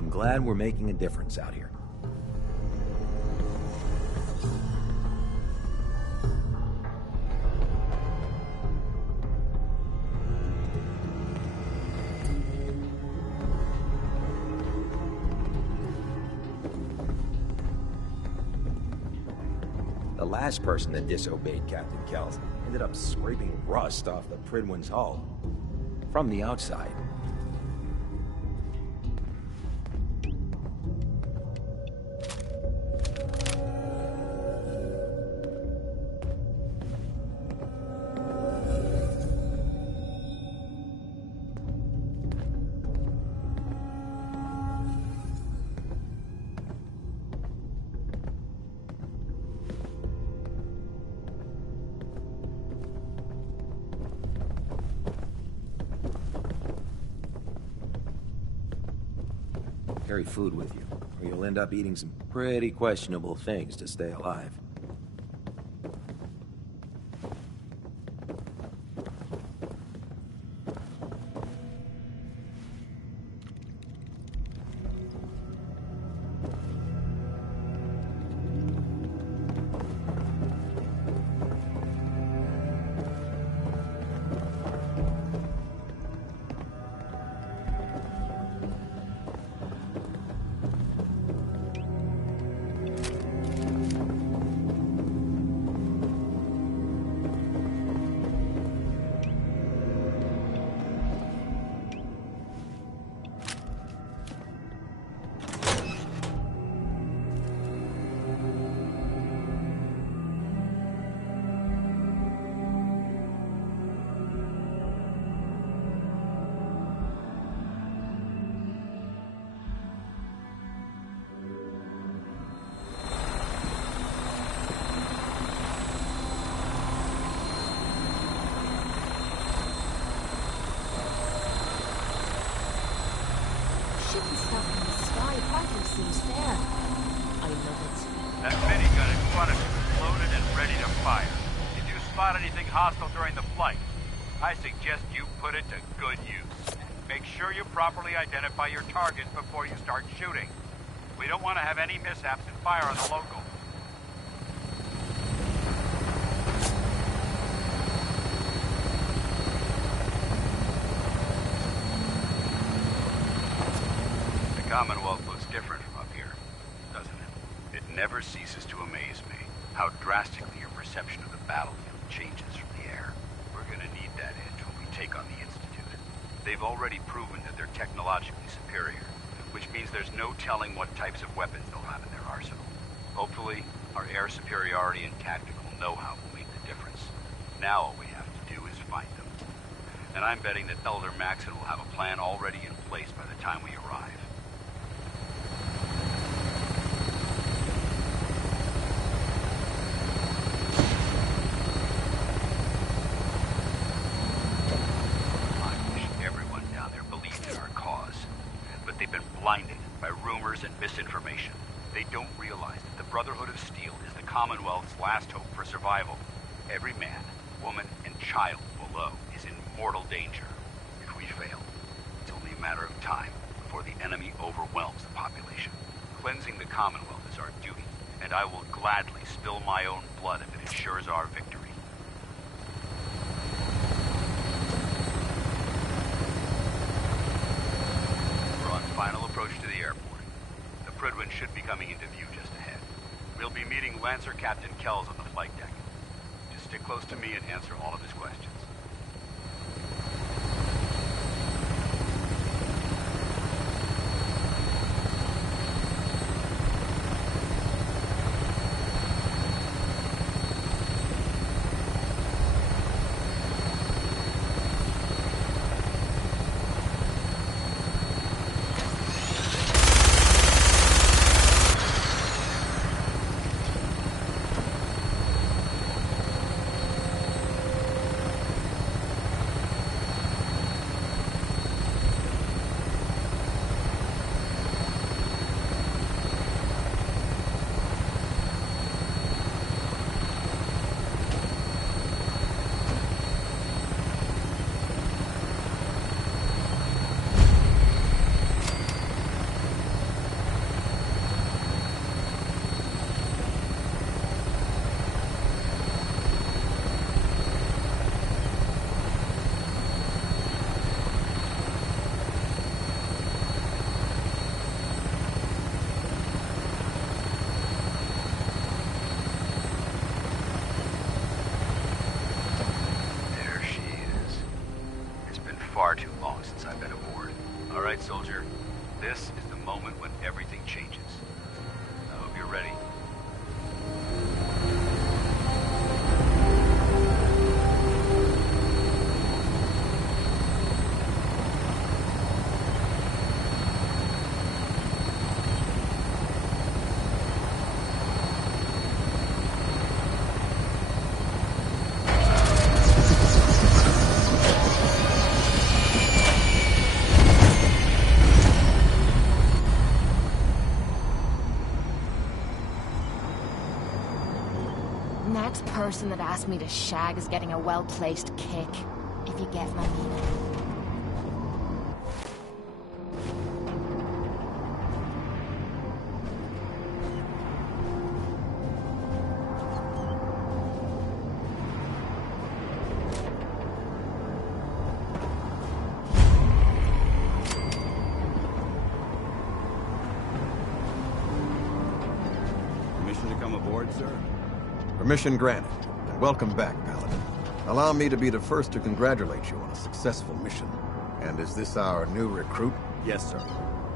I'm glad we're making a difference out here. The last person that disobeyed Captain Kells ended up scraping rust off the Pridwin's hull from the outside. Carry food with you, or you'll end up eating some pretty questionable things to stay alive. Seems fair. I love it. That minigun in front of you is loaded and ready to fire. Did you spot anything hostile during the flight? I suggest you put it to good use. Make sure you properly identify your targets before you start shooting. We don't want to have any mishaps and fire on the local. The Commonwealth looks different from up here, doesn't it? It never ceases to amaze me how drastically your perception of the battlefield changes from the air. We're gonna need that edge when we take on the Institute. They've already proven that they're technologically superior, which means there's no telling what types of weapons they'll have in their arsenal. Hopefully, our air superiority and tactical know-how will make the difference. Now all we have to do is find them. And I'm betting that Elder Maxon will have a plan already in place by the time we arrive. And misinformation. They don't realize that the Brotherhood of Steel is the Commonwealth's last hope for survival. Every man, woman, and child below is in mortal danger. If we fail, it's only a matter of time before the enemy overwhelms the population. Cleansing the Commonwealth is our duty, and I will gladly spill my own blood if it ensures our victory. We're on final approach to the airport. Pridwin should be coming into view just ahead. We'll be meeting Lancer Captain Kells on the flight deck. Just stick close to me and answer all of his questions. right, soldier. This is the moment when everything changes. I hope you're ready. Next person that asked me to shag is getting a well-placed kick, if you get my meaning. Permission to come aboard, sir? Permission granted, and welcome back, Paladin. Allow me to be the first to congratulate you on a successful mission. And is this our new recruit? Yes, sir.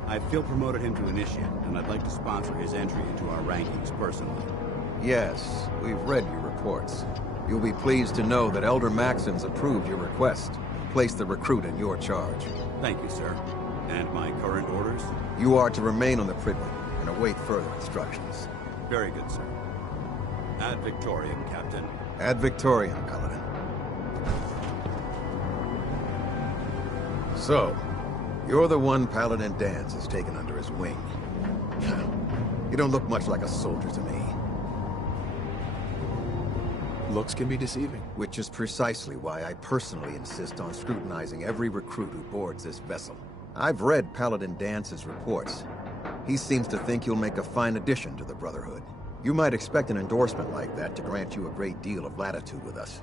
I field promoted him to initiate, and I'd like to sponsor his entry into our rankings personally. Yes, we've read your reports. You'll be pleased to know that Elder Maxon's approved your request and placed the recruit in your charge. Thank you, sir. And my current orders? You are to remain on the Pridwin and await further instructions. Very good, sir. Ad Victoriam, Captain. Ad Victoriam, Paladin. So, you're the one Paladin Danse has taken under his wing. You don't look much like a soldier to me. Looks can be deceiving. Which is precisely why I personally insist on scrutinizing every recruit who boards this vessel. I've read Paladin Dance's reports. He seems to think you'll make a fine addition to the Brotherhood. You might expect an endorsement like that to grant you a great deal of latitude with us.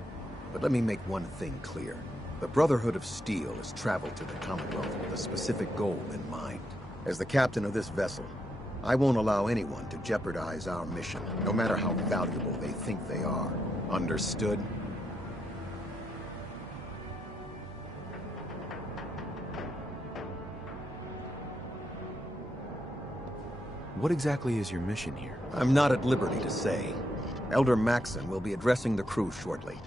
But let me make one thing clear. The Brotherhood of Steel has traveled to the Commonwealth with a specific goal in mind. As the captain of this vessel, I won't allow anyone to jeopardize our mission, no matter how valuable they think they are. Understood? What exactly is your mission here? I'm not at liberty to say. Elder Maxon will be addressing the crew shortly,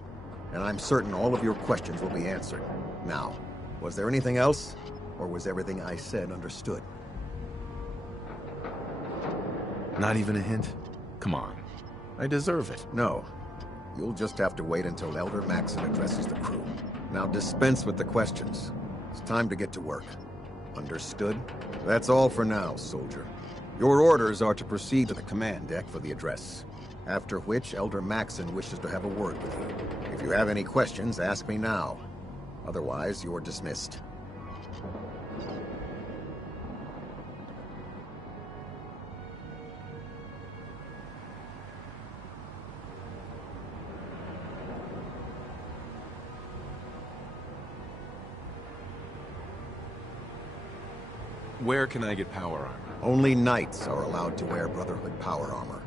and I'm certain all of your questions will be answered. Now, was there anything else, or was everything I said understood? Not even a hint? Come on. I deserve it. No. You'll just have to wait until Elder Maxon addresses the crew. Now dispense with the questions. It's time to get to work. Understood? That's all for now, soldier. Your orders are to proceed to the command deck for the address, after which Elder Maxon wishes to have a word with you. If you have any questions, ask me now. Otherwise, you're dismissed. Where can I get power armor? Only knights are allowed to wear Brotherhood power armor.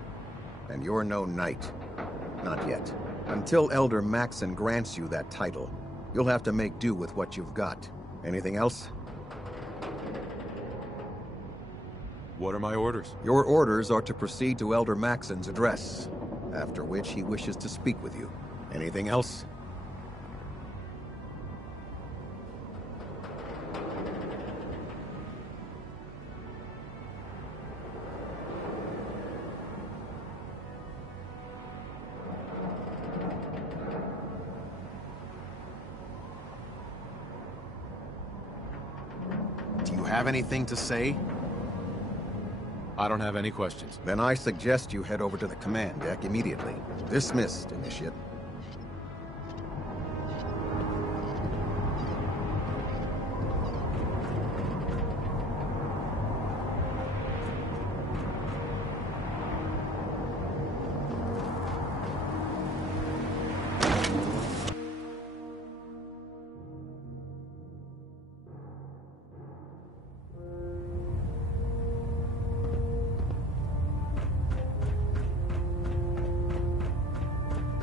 And you're no knight. Not yet. Until Elder Maxon grants you that title, you'll have to make do with what you've got. Anything else? What are my orders? Your orders are to proceed to Elder Maxon's address, after which he wishes to speak with you. Anything else? Do you have anything to say? I don't have any questions. Then I suggest you head over to the command deck immediately. Dismissed, Initiate.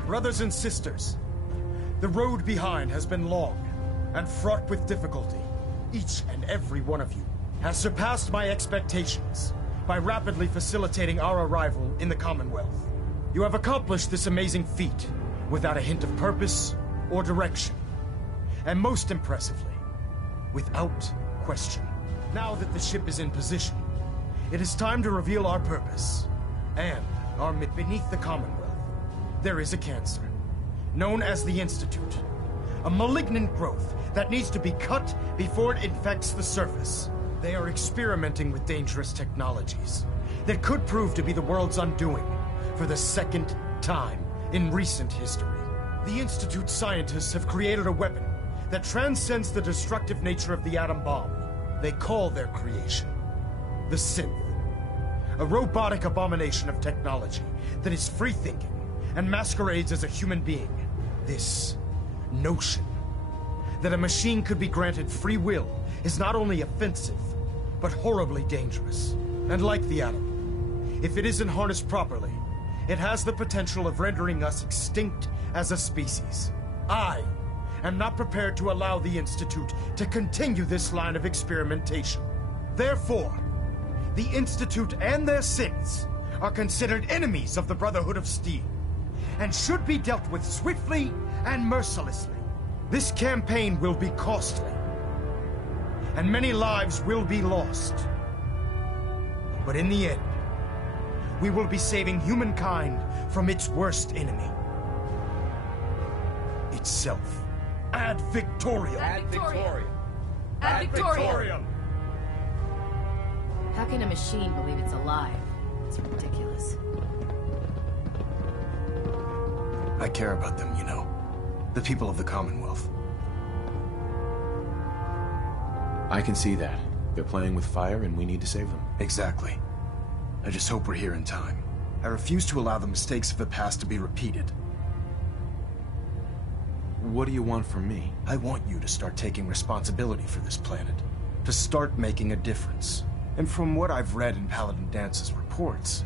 Brothers and sisters, the road behind has been long and fraught with difficulty. each and every one of you has surpassed my expectations by rapidly facilitating our arrival in the Commonwealth. You have accomplished this amazing feat without a hint of purpose or direction. And most impressively, without question. Now that the ship is in position, it is time to reveal our purpose and our beneath the Commonwealth. There is a cancer, known as the Institute. A malignant growth that needs to be cut before it infects the surface. They are experimenting with dangerous technologies that could prove to be the world's undoing for the second time in recent history. The Institute scientists have created a weapon that transcends the destructive nature of the atom bomb. They call their creation the Synth. A robotic abomination of technology that is free-thinking and masquerades as a human being. This notion that a machine could be granted free will is not only offensive, but horribly dangerous. And like the atom, if it isn't harnessed properly, it has the potential of rendering us extinct as a species. I am not prepared to allow the Institute to continue this line of experimentation. Therefore, the Institute and their synths are considered enemies of the Brotherhood of Steel, and should be dealt with swiftly and mercilessly. This campaign will be costly, and many lives will be lost. But in the end, we will be saving humankind from its worst enemy. Itself. Ad Victoriam! Ad Victoriam! Ad Victoriam! How can a machine believe it's alive? It's ridiculous. I care about them, you know. The people of the Commonwealth. I can see that. They're playing with fire and we need to save them. Exactly. I just hope we're here in time. I refuse to allow the mistakes of the past to be repeated. What do you want from me? I want you to start taking responsibility for this planet. To start making a difference. And from what I've read in Paladin Dance's reports,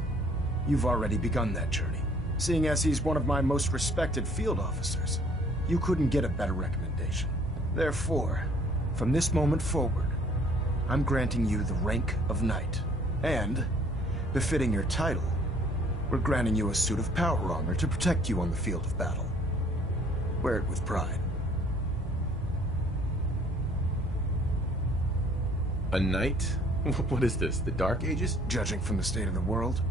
you've already begun that journey. Seeing as he's one of my most respected field officers, you couldn't get a better recommendation. Therefore, from this moment forward, I'm granting you the rank of Knight. And, befitting your title, we're granting you a suit of power armor to protect you on the field of battle. Wear it with pride. A knight? What is this, the Dark Ages? Judging from the state of the world,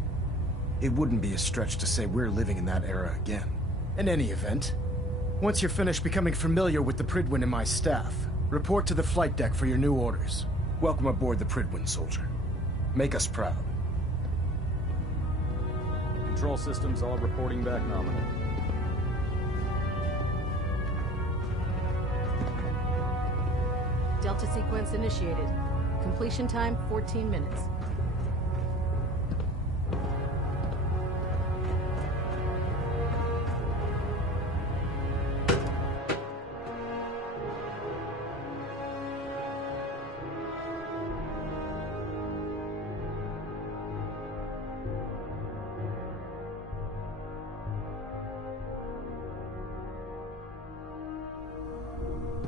it wouldn't be a stretch to say we're living in that era again. In any event, once you're finished becoming familiar with the Pridwin and my staff, report to the flight deck for your new orders. Welcome aboard the Pridwin, soldier. Make us proud. Control systems all reporting back nominal. Delta sequence initiated. Completion time, 14 minutes.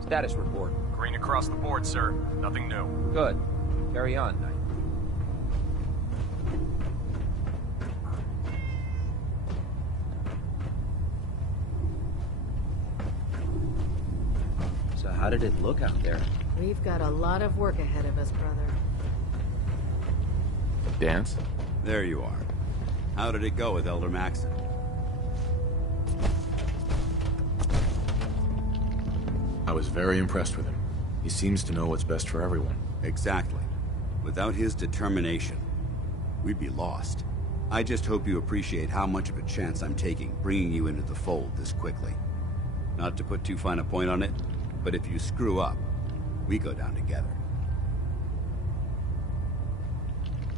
Status report. Green across the board, sir. Nothing new. Good. Carry on, Knight. So how did it look out there? We've got a lot of work ahead of us, brother. Dance? There you are. How did it go with Elder Maxon? I was very impressed with him. He seems to know what's best for everyone. Exactly. Without his determination, we'd be lost. I just hope you appreciate how much of a chance I'm taking bringing you into the fold this quickly. Not to put too fine a point on it, but if you screw up, we go down together.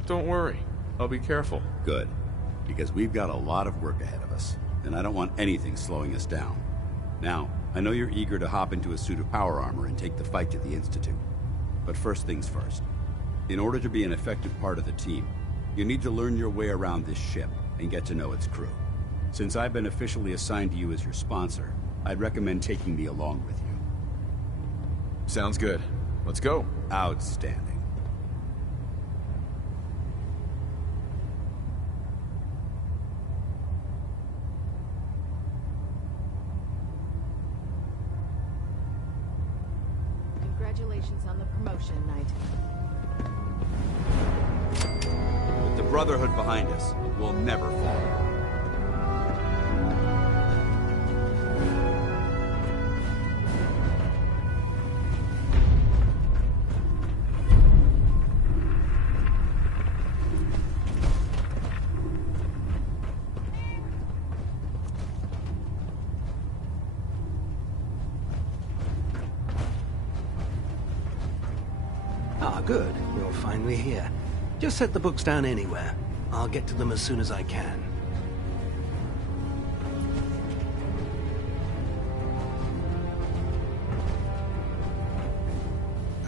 Don't worry. I'll be careful. Good. Because we've got a lot of work ahead of us, and I don't want anything slowing us down. Now, I know you're eager to hop into a suit of power armor and take the fight to the Institute. But first things first. In order to be an effective part of the team, you need to learn your way around this ship and get to know its crew. Since I've been officially assigned to you as your sponsor, I'd recommend taking me along with you. Sounds good. Let's go. Outstanding. Congratulations on the promotion, Knight. With the Brotherhood behind us, we'll never fall. Ah, good. You're finally here. Just set the books down anywhere. I'll get to them as soon as I can.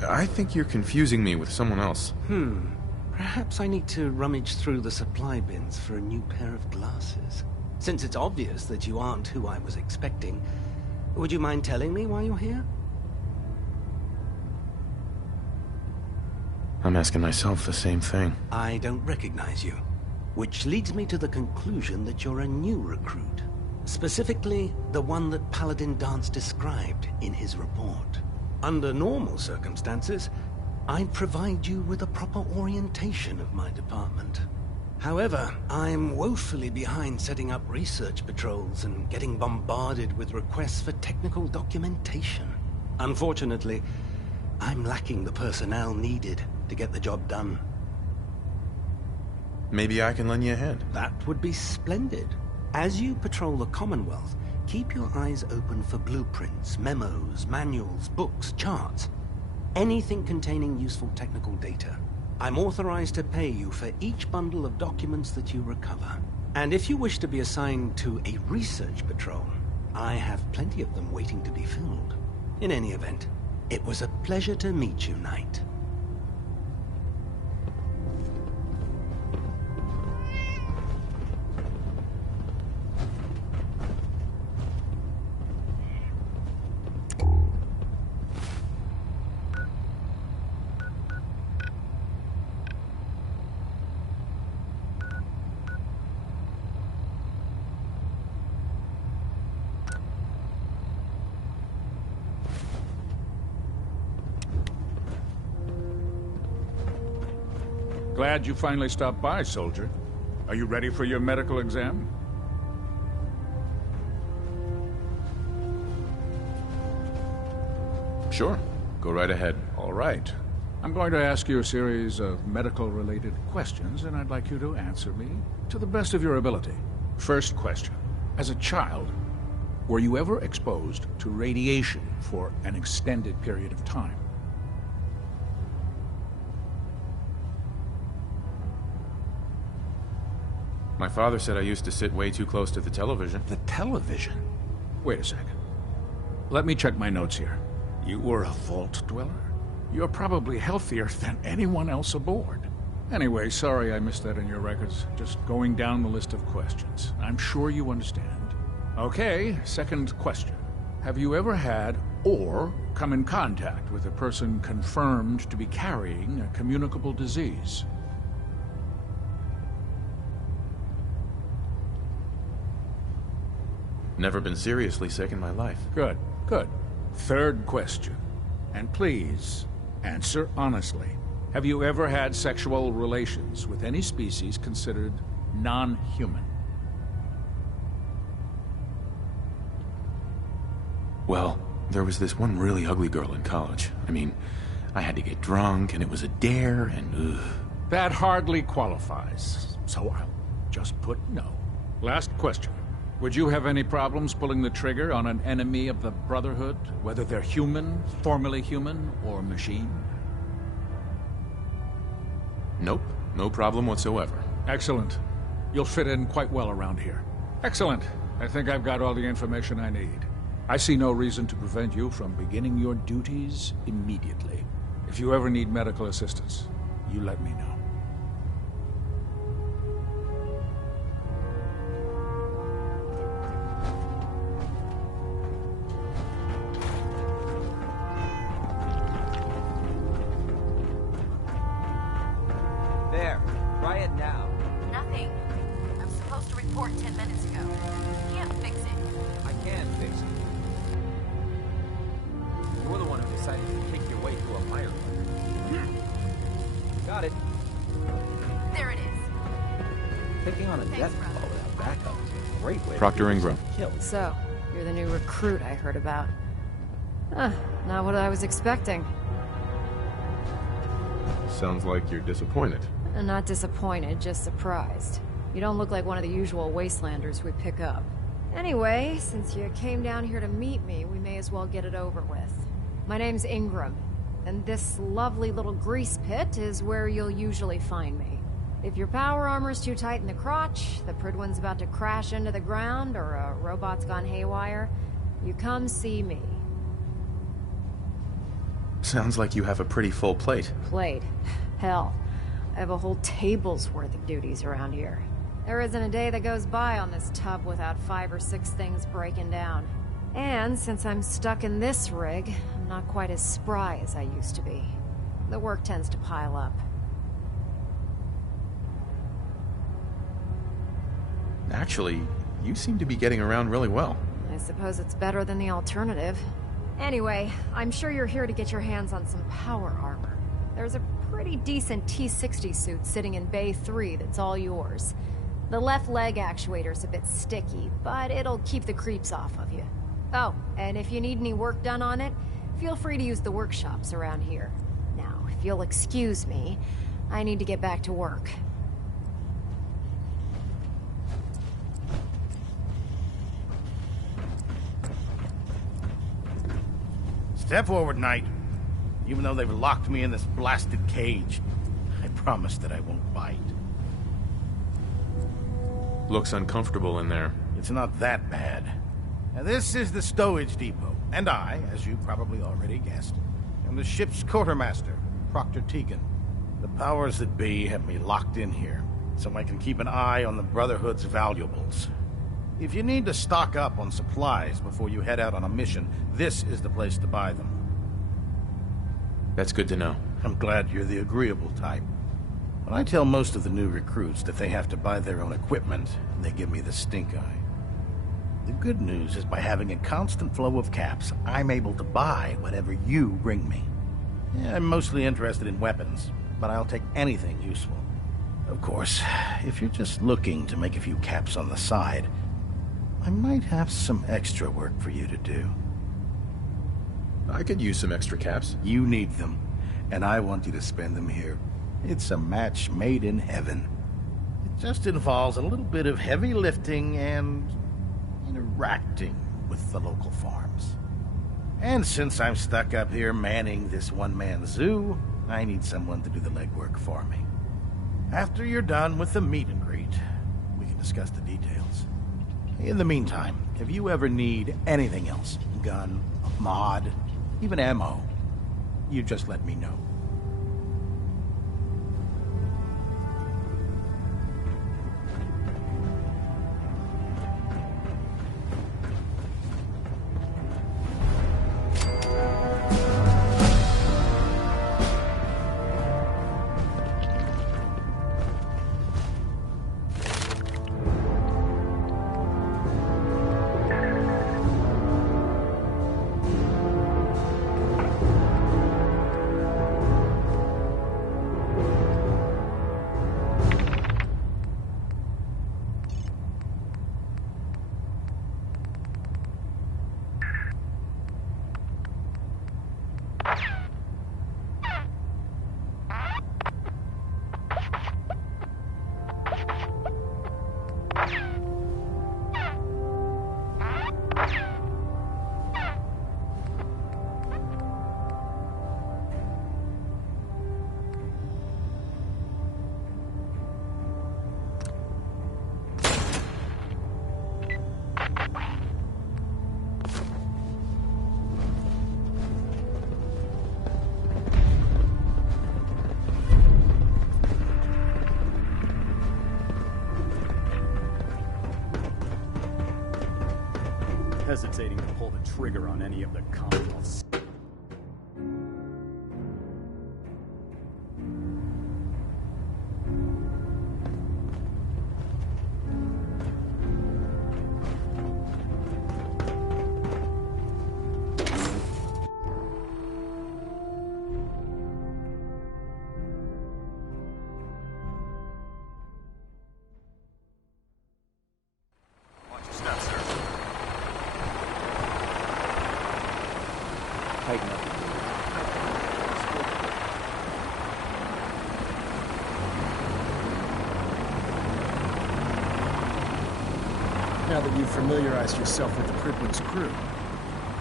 I think you're confusing me with someone else. Perhaps I need to rummage through the supply bins for a new pair of glasses. Since it's obvious that you aren't who I was expecting, would you mind telling me why you're here? I'm asking myself the same thing. I don't recognize you. Which leads me to the conclusion that you're a new recruit. Specifically, the one that Paladin Dance described in his report. Under normal circumstances, I'd provide you with a proper orientation of my department. However, I'm woefully behind setting up research patrols and getting bombarded with requests for technical documentation. Unfortunately, I'm lacking the personnel needed to get the job done. Maybe I can lend you a hand. That would be splendid. As you patrol the Commonwealth, keep your eyes open for blueprints, memos, manuals, books, charts. Anything containing useful technical data. I'm authorized to pay you for each bundle of documents that you recover. And if you wish to be assigned to a research patrol, I have plenty of them waiting to be filled. In any event, it was a pleasure to meet you, Knight. Glad you finally stopped by, soldier. Are you ready for your medical exam? Sure. Go right ahead. All right. I'm going to ask you a series of medical-related questions, and I'd like you to answer me to the best of your ability. First question. As a child, were you ever exposed to radiation for an extended period of time? My father said I used to sit way too close to the television. The television? Wait a second. Let me check my notes here. You were a vault dweller? You're probably healthier than anyone else aboard. Anyway, sorry I missed that in your records. Just going down the list of questions. I'm sure you understand. Okay, second question. Have you ever had or come in contact with a person confirmed to be carrying a communicable disease? Never been seriously sick in my life. Good, good. Third question. And please, answer honestly. Have you ever had sexual relations with any species considered non-human? Well, there was this one really ugly girl in college. I mean, I had to get drunk, and it was a dare, and That hardly qualifies, so I'll just put no. Last question. Would you have any problems pulling the trigger on an enemy of the Brotherhood, whether they're human, formerly human, or machine? Nope, no problem whatsoever. Excellent. You'll fit in quite well around here. Excellent. I think I've got all the information I need. I see no reason to prevent you from beginning your duties immediately. If you ever need medical assistance, you let me know. report 10 minutes ago. You can't fix it. I can fix it. You're the one who decided to kick your way through a mire. Got it. There it is. Taking on a Thanks, death brother. blow without backup is a great way to Proctor get Ingram. yourself killed. So, you're the new recruit I heard about. Not what I was expecting. Sounds like you're disappointed. Not disappointed, just surprised. You don't look like one of the usual wastelanders we pick up. Anyway, since you came down here to meet me, we may as well get it over with. My name's Ingram, and this lovely little grease pit is where you'll usually find me. If your power armor's too tight in the crotch, the Pridwin's about to crash into the ground, or a robot's gone haywire, you come see me. Sounds like you have a pretty full plate. Plate. Hell, I have a whole table's worth of duties around here. There isn't a day that goes by on this tub without 5 or 6 things breaking down. And since I'm stuck in this rig, I'm not quite as spry as I used to be. The work tends to pile up. Actually, you seem to be getting around really well. I suppose it's better than the alternative. Anyway, I'm sure you're here to get your hands on some power armor. There's a pretty decent T-60 suit sitting in Bay 3 that's all yours. The left leg actuator's a bit sticky, but it'll keep the creeps off of you. Oh, and if you need any work done on it, feel free to use the workshops around here. Now, if you'll excuse me, I need to get back to work. Step forward, Knight. Even though they've locked me in this blasted cage, I promise that I won't bite. Looks uncomfortable in there. It's not that bad. Now, this is the stowage depot, and I, as you probably already guessed, am the ship's quartermaster, Proctor Tegan. The powers that be have me locked in here, so I can keep an eye on the Brotherhood's valuables. If you need to stock up on supplies before you head out on a mission, this is the place to buy them. That's good to know. I'm glad you're the agreeable type. When I tell most of the new recruits that they have to buy their own equipment, they give me the stink eye. The good news is by having a constant flow of caps, I'm able to buy whatever you bring me. Yeah, I'm mostly interested in weapons, but I'll take anything useful. Of course, if you're just looking to make a few caps on the side, I might have some extra work for you to do. I could use some extra caps. You need them, and I want you to spend them here. It's a match made in heaven. It just involves a little bit of heavy lifting and interacting with the local farms. And since I'm stuck up here manning this one-man zoo, I need someone to do the legwork for me. After you're done with the meet and greet, we can discuss the details. In the meantime, if you ever need anything else, gun, mod, even ammo, you just let me know. Hesitating to pull the trigger on any of the Commonwealth's. now that you've familiarized yourself with the Pridwin's crew.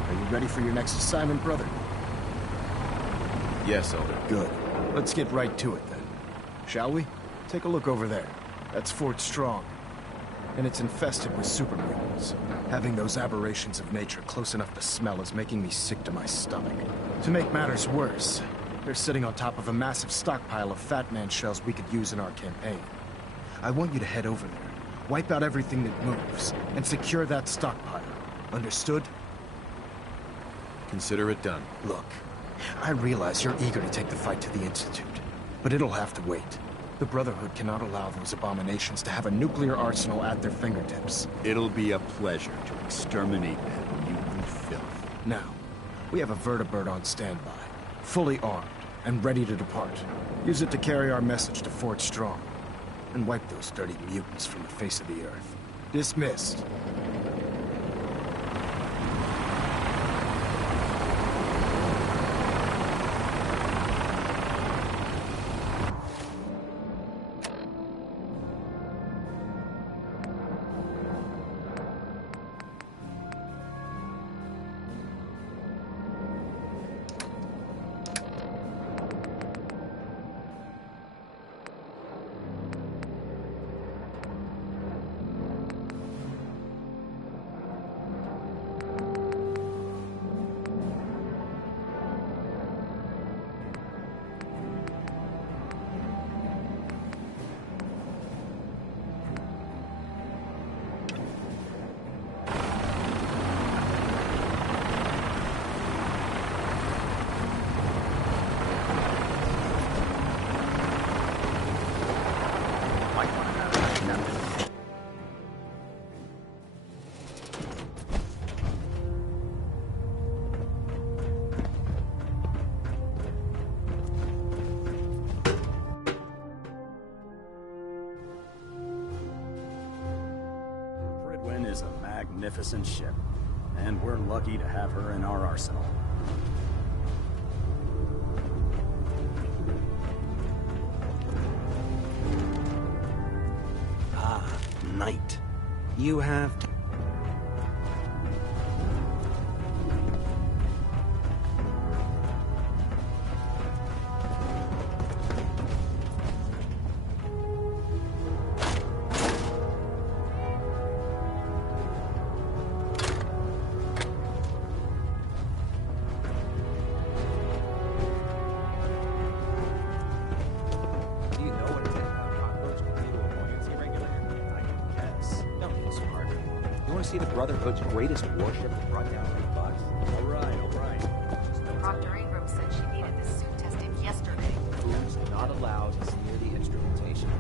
Are you ready for your next assignment, brother? Yes, Elder. Good. Let's get right to it, then. Shall we? Take a look over there. That's Fort Strong. And it's infested with super mutants. Having those aberrations of nature close enough to smell is making me sick to my stomach. To make matters worse, they're sitting on top of a massive stockpile of Fat Man shells we could use in our campaign. I want you to head over there, wipe out everything that moves, and secure that stockpile. Understood? Consider it done. Look, I realize you're eager to take the fight to the Institute, but it'll have to wait. The Brotherhood cannot allow those abominations to have a nuclear arsenal at their fingertips. It'll be a pleasure to exterminate that mutant filth. Now, we have a vertibird on standby, fully armed and ready to depart. Use it to carry our message to Fort Strong, and wipe those dirty mutants from the face of the earth. Dismissed. Is a magnificent ship, and we're lucky to have her in our arsenal. Ah, Knight. You have... See the Brotherhood's greatest warship brought down by bus. All right. Dr. Ingram said she needed this suit tested yesterday. Crews not allowed to near the instrumentation.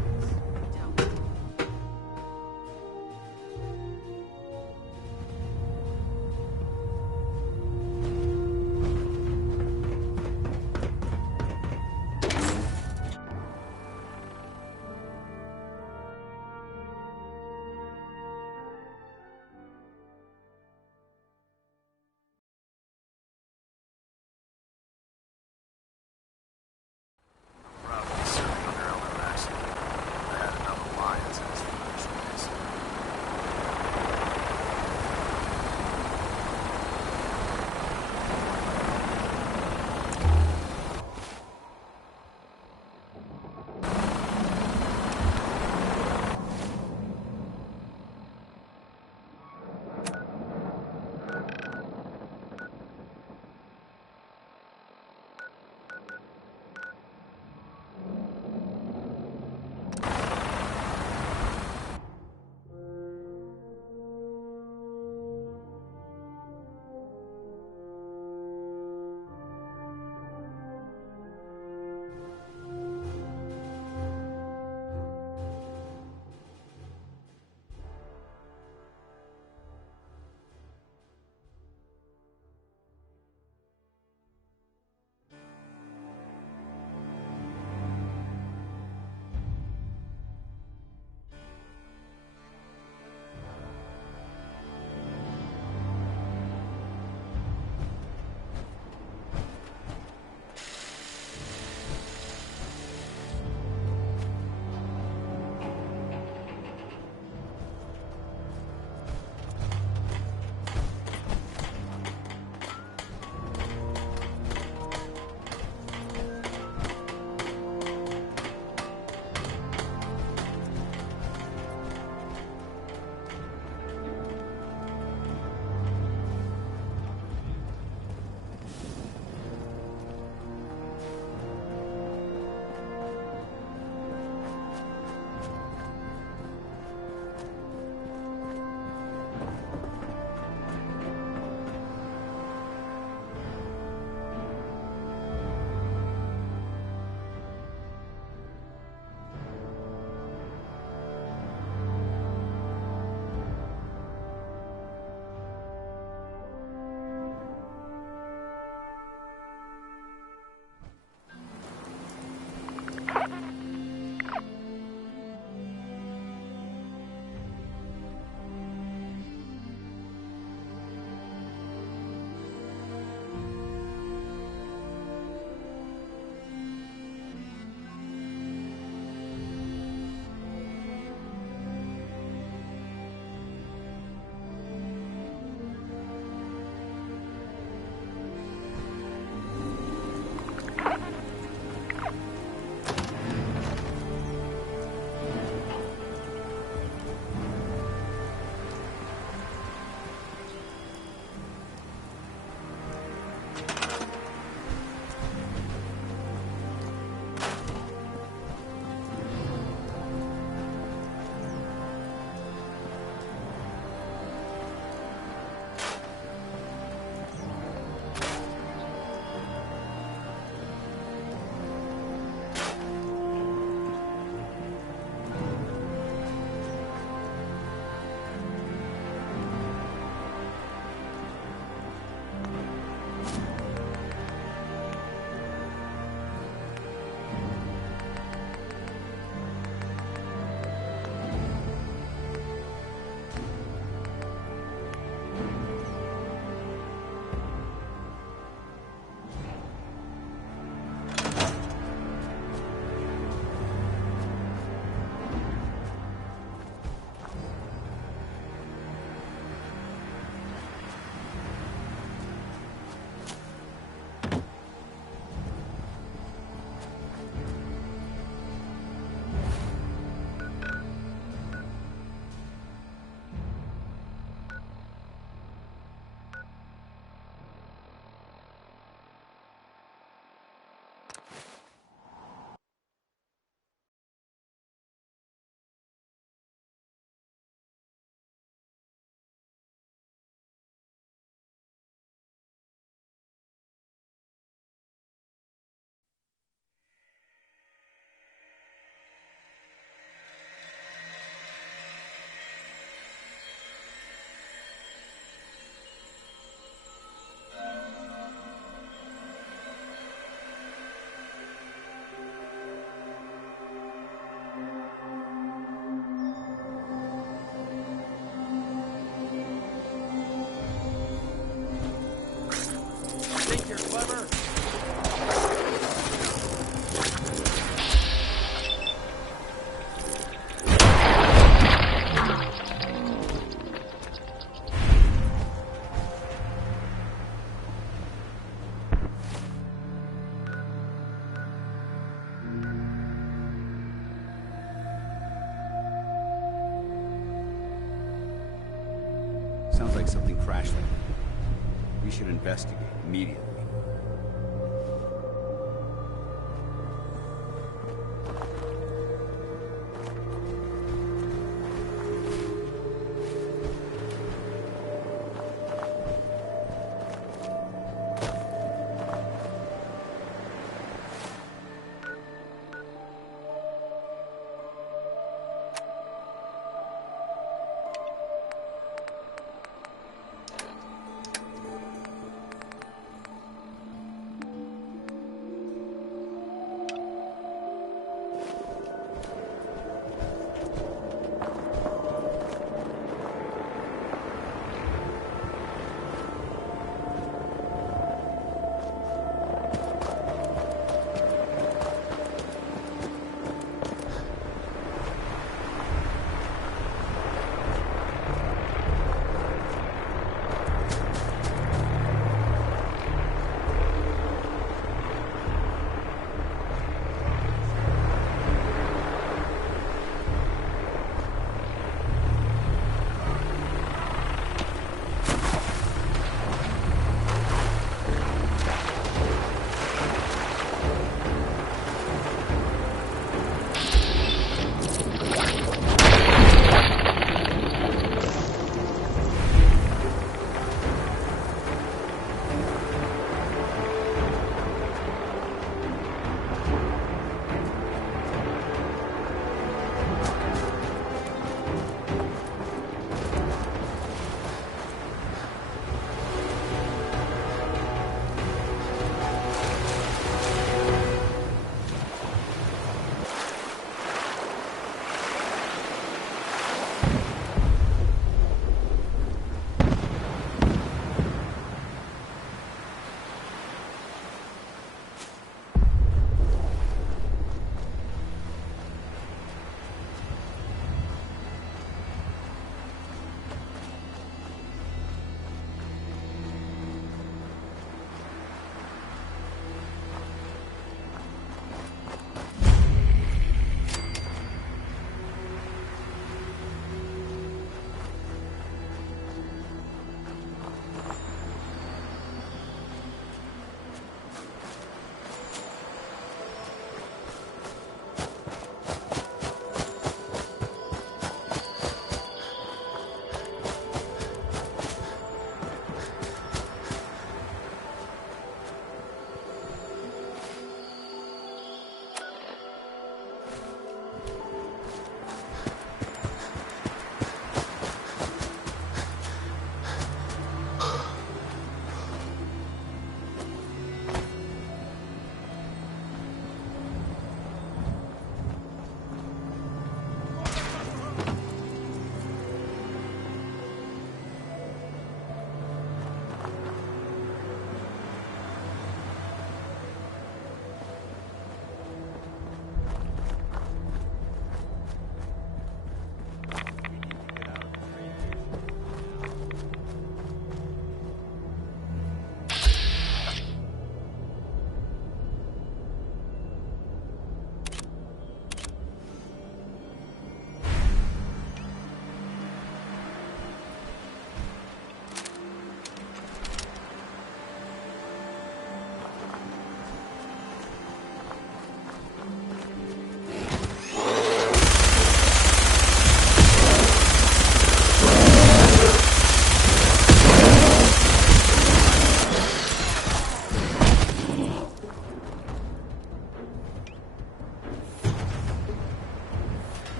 like something crashed like that. We should investigate immediately.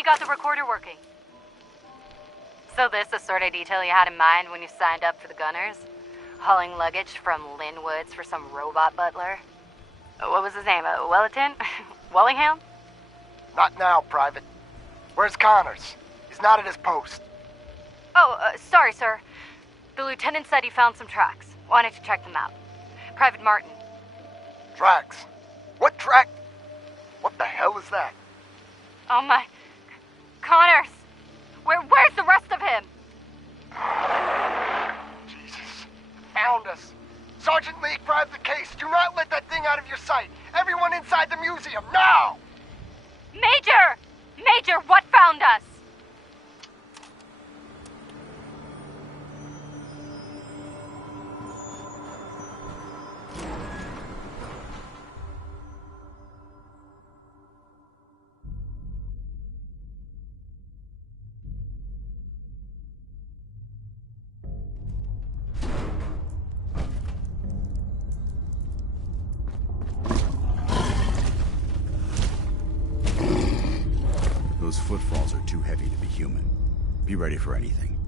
you got the recorder working. So this the sort of detail you had in mind when you signed up for the Gunners? Hauling luggage from Linwoods for some robot butler? What was his name? Wellerton? Wallingham? Not now, Private. Where's Connors? He's not at his post. Oh, sorry, sir. The lieutenant said he found some tracks. Wanted to check them out. Private Martin. Tracks? What track? What the hell is that? Oh my... Connors! Where's the rest of him? Jesus. Found us. Sergeant Lee, grab the case. Do not let that thing out of your sight. Everyone inside the museum, now! Major! Major, what found us? Those footfalls are too heavy to be human. Be ready for anything.